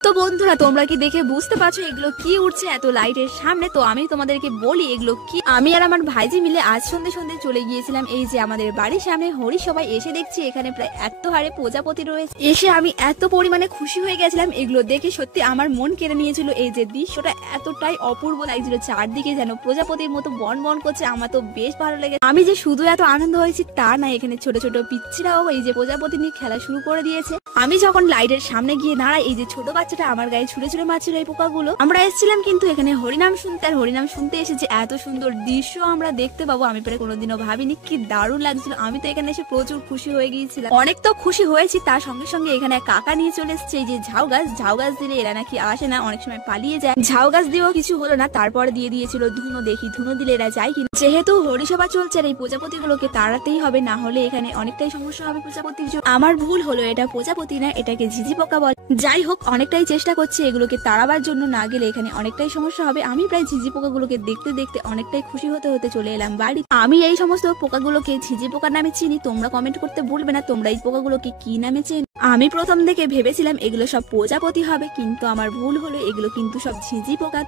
তো বন্ধুরা, তোমরা কি দেখে বুঝতে পারছো এগুলো কি উঠছে এত লাইটের সামনে? তো আমি তোমাদেরকে বলি এগুলো কি। আমি আর আমার ভাইজি মিলে আজ সন্ধ্যে সন্ধ্যে চলে গিয়েছিলাম এই যে আমাদের বাড়ির সামনে হরি সবাই। এসে দেখছি এখানে প্রায় এত হারে প্রজাপতি রয়েছে। এসে আমি এত পরিমাণে খুশি হয়ে গেছিলাম, এগুলো দেখে সত্যি আমার মন কেড়ে নিয়েছিল। এই যে দৃশ্যটা এতটাই অপূর্ব লাগছিল, চারদিকে যেন প্রজাপতির মতো বন বন করছে। আমার তো বেশ ভালো লেগেছে। আমি যে শুধু এত আনন্দ হয়েছি তা না, এখানে ছোট ছোট পিচ্ছিরাও এই যে প্রজাপতি নিয়ে খেলা শুরু করে দিয়েছে। আমি যখন লাইটের সামনে গিয়ে দাঁড়াই, এই যে ছোট বাচ্চাটা আমার গায়ে ছুড়ে ছুড়ে মারছিল এই পোকাগুলো। আমরা এসেছিলাম কিন্তু এখানে হরিনাম শুনতে, আর হরিনাম শুনতে এসে যে এত সুন্দর দৃশ্য আমরা দেখতে পাবো আমি প্রায় কোনোদিনও ভাবিনি। কি দারুণ লাগছিল। আমি তো এখানে এসে প্রচুর খুশি হয়ে গিয়েছিলাম। অনেক তো খুশি হয়েছি, তার সঙ্গে সঙ্গে এখানে কাকা নিয়ে চলে এসেছে এই যে ঝাউ গাছ দিলে এরা নাকি আসে না, অনেক সময় পালিয়ে যায়। ঝাউ গাছ দিয়েও কিছু হলো না, তারপরে দিয়ে দিয়েছিল ধুনো। দেখি ধুনো দিলে এরা যায় কিনা। যেহেতু হরিসভা চলছে আর এই প্রজাপতিগুলোকে তাড়াতেই হবে, না হলে এখানে অনেকটাই সমস্যা হবে প্রজাপতির জন্য। আমার ভুল হলো, এটা প্রজাপতি না, এটাকে ঝিঝি পোকা বলে। যাই হোক, অনেকটাই চেষ্টা করছি এগুলোকে তাড়াবার জন্য, না গেলে এখানে অনেকটাই সমস্যা হবে। আমি প্রায় ঝিঝি পোকাগুলোকে দেখতে দেখতে অনেকটাই খুশি হতে হতে চলে এলাম বাড়ি। আমি এই সমস্ত পোকাগুলোকে ঝিঝি পোকা নামে চিনি। তোমরা কমেন্ট করতে ভুলবে না তোমরা এই পোকাগুলোকে কি নামে চেনো। আমি প্রথম থেকে ভেবেছিলাম এগুলো সব প্রজাপতি হবে, কিন্তু আমার ভুল হলো, এগুলো কিন্তু সব ঝিঝি পোকা।